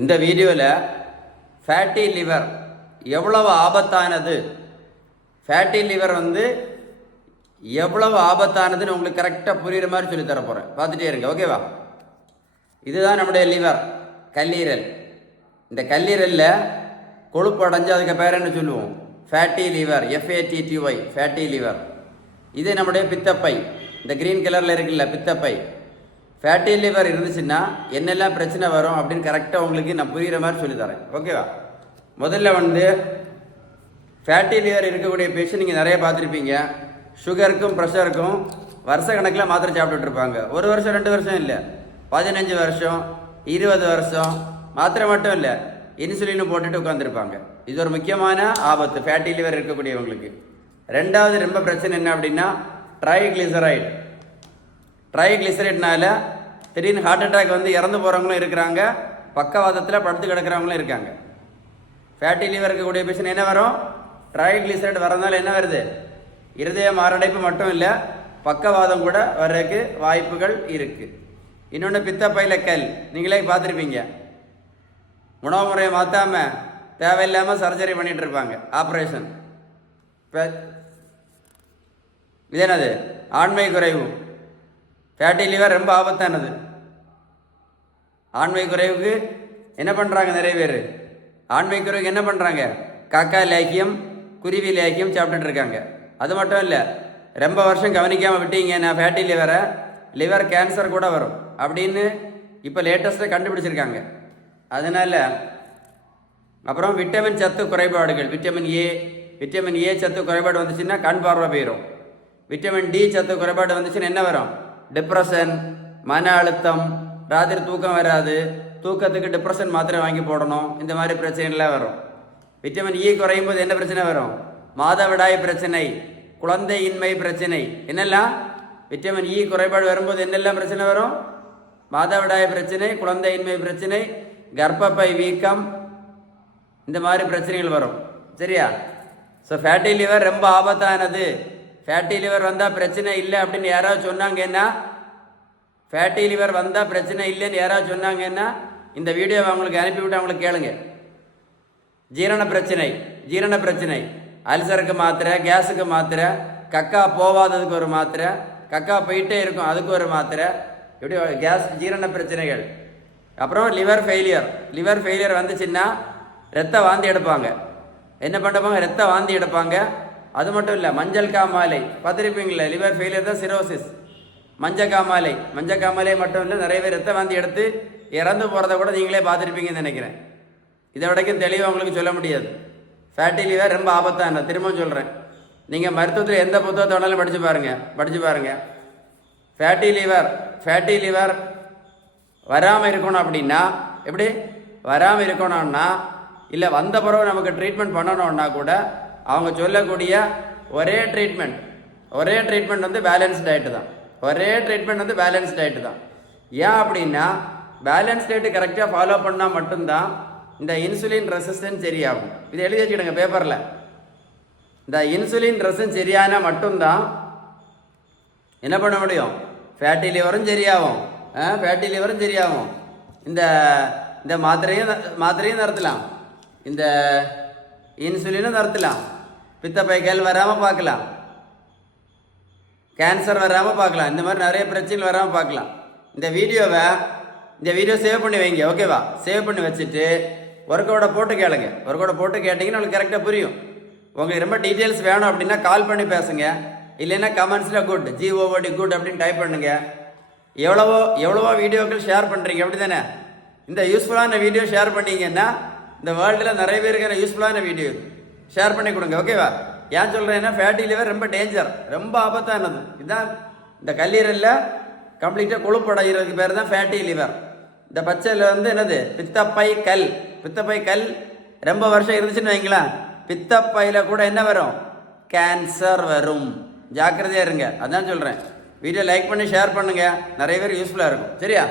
இந்த வீடியோவில் fatty liver எவ்வளவு ஆபத்தானது, ஃபேட்டி லிவர் எவ்வளவு ஆபத்தானதுன்னு உங்களுக்கு கரெக்டாக புரியுற மாதிரி சொல்லி தர போகிறேன். பார்த்துட்டே இருங்க, ஓகேவா? இதுதான் நம்முடைய லிவர், கல்லீரல். இந்த கல்லீரலில் கொழுப்பு அடைஞ்சு அதுக்கு பேர் என்ன சொல்லுவோம்? Fatty liver, FATTY, fatty liver. இது நம்முடைய பித்தப்பை, இந்த கிரீன் கலரில் இருக்குல்ல பித்தப்பை. ஃபேட்டி லிவர் இருந்துச்சுன்னா என்னெல்லாம் பிரச்சனை வரும் அப்படின்னு கரெக்டாக உங்களுக்கு நான் புரிகிற மாதிரி சொல்லித்தரேன், ஓகேவா? முதல்ல ஃபேட்டி லிவர் இருக்கக்கூடிய பேஷண்ட் நீங்கள் நிறைய பார்த்துருப்பீங்க. சுகருக்கும் ப்ரெஷருக்கும் வருஷ கணக்கில் மாத்திரை சாப்பிட்டுட்டு இருப்பாங்க. 1 வருஷம் 2 வருஷம் இல்லை, 15 வருஷம் 20 வருஷம் மாத்திரை மட்டும் இல்லை, இன்சுலினும் போட்டுட்டு உட்காந்துருப்பாங்க. இது ஒரு முக்கியமான ஆபத்து ஃபேட்டி லிவர் இருக்கக்கூடியவங்களுக்கு. ரெண்டாவது ரொம்ப பிரச்சனை என்ன அப்படின்னா ட்ரைகிளிசரைடு. ட்ரைகிளிசரைட்னால திடீர்னு ஹார்ட் அட்டாக் இறந்து போகிறவங்களும் இருக்கிறாங்க, பக்கவாதத்தில் படுத்து கிடக்கிறவங்களும் இருக்காங்க. ஃபேட்டி லிவர் இருக்கக்கூடிய பேஷண்ட் என்ன வரும்? ட்ரைகிளிசரைடு வரதுனால என்ன வருது? இருதய மாரடைப்பு மட்டும் இல்லை, பக்கவாதம் கூட வர்றதுக்கு வாய்ப்புகள் இருக்குது. இன்னொன்று பித்தப்பையில கல். நீங்களே பார்த்துருப்பீங்க, உணவு முறையை மாற்றாமல் தேவையில்லாமல் சர்ஜரி பண்ணிகிட்டு இருப்பாங்க, ஆப்ரேஷன். இது என்னது? ஆண்மை குறைவு. ஃபேட்டி லிவர் ரொம்ப ஆபத்தானது. ஆண்மை குறைவுக்கு என்ன பண்ணுறாங்க நிறைய பேர்? ஆண்மை குறைவுக்கு என்ன பண்ணுறாங்க? காக்கா லேக்கியம், குருவி லேக்கியம் சாப்பிட்டுட்டு இருக்காங்க. அது மட்டும் இல்லை, ரொம்ப வருஷம் கவனிக்காமல் விட்டீங்கன்னா ஃபேட்டி லிவரை லிவர் கேன்சர் கூட வரும் அப்படின்னு இப்போ லேட்டஸ்ட்டாக கண்டுபிடிச்சிருக்காங்க. அதனால் அப்புறம் விட்டமின் சத்து குறைபாடுகள், விட்டமின் ஏ சத்து குறைபாடு வந்துச்சுன்னா கண் பார்வை போயிடும். விட்டமின் டி சத்து குறைபாடு வந்துச்சுன்னா என்ன வரும்? டிப்ரெஷன், மன அழுத்தம், ராத்திரி தூக்கம் வராது, தூக்கத்துக்கு டிப்ரெஷன் மாத்திரை வாங்கி போடணும், இந்த மாதிரி பிரச்சனைகள்லாம் வரும். விட்டமின் இ குறையும் போது என்ன பிரச்சனை வரும்? மாதவிடாய் பிரச்சனை, குழந்தையின்மை பிரச்சனை. என்னெல்லாம்? விட்டமின் இ குறைபாடு வரும்போது என்னெல்லாம் பிரச்சனை வரும்? மாதவிடாய் பிரச்சனை, குழந்தையின்மை பிரச்சனை, கர்ப்பப்பை வீக்கம், இந்த மாதிரி பிரச்சனைகள் வரும். சரியா? ஸோ ஃபேட்டி லிவர் ரொம்ப ஆபத்தானது. ஃபேட்டி லிவர் வந்தால் பிரச்சனை இல்லை அப்படின்னு யாராவது சொன்னாங்கன்னா, ஃபேட்டி லிவர் வந்தால் பிரச்சனை இல்லைன்னு யாராவது சொன்னாங்கன்னா இந்த வீடியோவை அவங்களுக்கு அனுப்பிவிட்டு அவங்களுக்கு கேளுங்க. ஜீரண பிரச்சனை, அல்சருக்கு மாத்திரை, கேஸுக்கு மாத்திரை, கக்கா போவாததுக்கு ஒரு மாத்திரை, கக்கா போயிட்டே இருக்கும் அதுக்கு ஒரு மாத்திரை, இப்படி கேஸ் ஜீரண பிரச்சனைகள். அப்புறம் லிவர் ஃபெயிலியர் வந்துச்சுன்னா ரத்த வாந்தி எடுப்பாங்க. என்ன பண்ணுவாங்க? ரத்த வாந்தி எடுப்பாங்க. அது மட்டும் இல்லை, மஞ்சள் காமாலை பார்த்துருப்பீங்களா? லிவர் ஃபெயிலியர் தான் சிரோசிஸ். மஞ்சள் காமாலை மட்டும் இல்லை, நிறைய பேர் ரத்த வாந்தி எடுத்து இறந்து போகிறத கூட நீங்களே பார்த்துருப்பீங்கன்னு நினைக்கிறேன். இதை வரைக்கும் தெளிவாக உங்களுக்கு சொல்ல முடியாது. ஃபேட்டி லிவர் ரொம்ப ஆபத்தான, திரும்ப சொல்கிறேன். நீங்கள் மருத்துவத்தில் எந்த புத்தகத்தை வேணாலும் படித்து பாருங்கள். ஃபேட்டி லிவர் வராமல் இருக்கணும் அப்படின்னா எப்படி? வராமல் இருக்கணும்னா இல்லை வந்த பிறகு நமக்கு ட்ரீட்மெண்ட் பண்ணணும்னா கூட அவங்க சொல்லக்கூடிய ஒரே ட்ரீட்மெண்ட் பேலன்ஸ் டயட்டு தான். பேலன்ஸ் டயட்டு தான். ஏன் அப்படின்னா பேலன்ஸ் டயட்டு கரெக்டாக ஃபாலோ பண்ணால் மட்டும்தான் இந்த இன்சுலின் ரெசிஸ்டன்ஸ் சரியாகும். இதை எழுதி வச்சுக்கிடுங்க பேப்பரில். இந்த இன்சுலின் ரெசிஸ்டன்ஸ் சரியானா மட்டும்தான் என்ன பண்ண முடியும்? ஃபேட்டி லிவரும் சரியாகும். இந்த மாத்திரையும் நிறுத்தலாம், இந்த இன்சுலினும் நிறுத்தலாம், பித்தப்பைகள் வராமல் பார்க்கலாம், கேன்சர் வராமல் பார்க்கலாம், இந்த மாதிரி நிறைய பிரச்சனைகள் வராமல் பார்க்கலாம். இந்த வீடியோ சேவ் பண்ணி வைங்க, ஓகேவா? சேவ் பண்ணி வச்சுட்டு ஒர்க்கோட போட்டு கேட்டிங்கன்னா உங்களுக்கு கரெக்டாக புரியும். உங்களுக்கு ரொம்ப டீட்டெயில்ஸ் வேணும் அப்படின்னா கால் பண்ணி பேசுங்க, இல்லைன்னா கமெண்ட்ஸில் GOD குட் அப்படின்னு டைப் பண்ணுங்க. எவ்வளவோ வீடியோக்கள் ஷேர் பண்ணுறீங்க, அப்படி தானே? இந்த யூஸ்ஃபுல்லான வீடியோ ஷேர் பண்ணிங்கன்னா இந்த வேர்ல்டில் நிறைய பேருக்கு யூஸ்ஃபுல்லான வீடியோ ஷேர் பண்ணி கொடுங்க, ஓகேவா? ஏன் சொல்கிறேன்னா ஃபேட்டி லிவர் ரொம்ப டேஞ்சர், ரொம்ப ஆபத்தானது. இதுதான் இந்த கல்லீரலில் கம்ப்ளீட்டாக கொழுப்படைகிறதுக்கு பேர் தான் ஃபேட்டி லிவர். இந்த பச்சையில் என்னது? பித்தப்பை கல் ரொம்ப வருஷம் இருந்துச்சுன்னு வைங்களேன், பித்தப்பையில் கூட என்ன வரும்? கேன்சர் வரும். ஜாக்கிரதையாக இருங்க, அதான் சொல்கிறேன். வீடியோ லைக் பண்ணி ஷேர் பண்ணுங்கள், நிறைய பேர் யூஸ்ஃபுல்லாக இருக்கும். சரியா?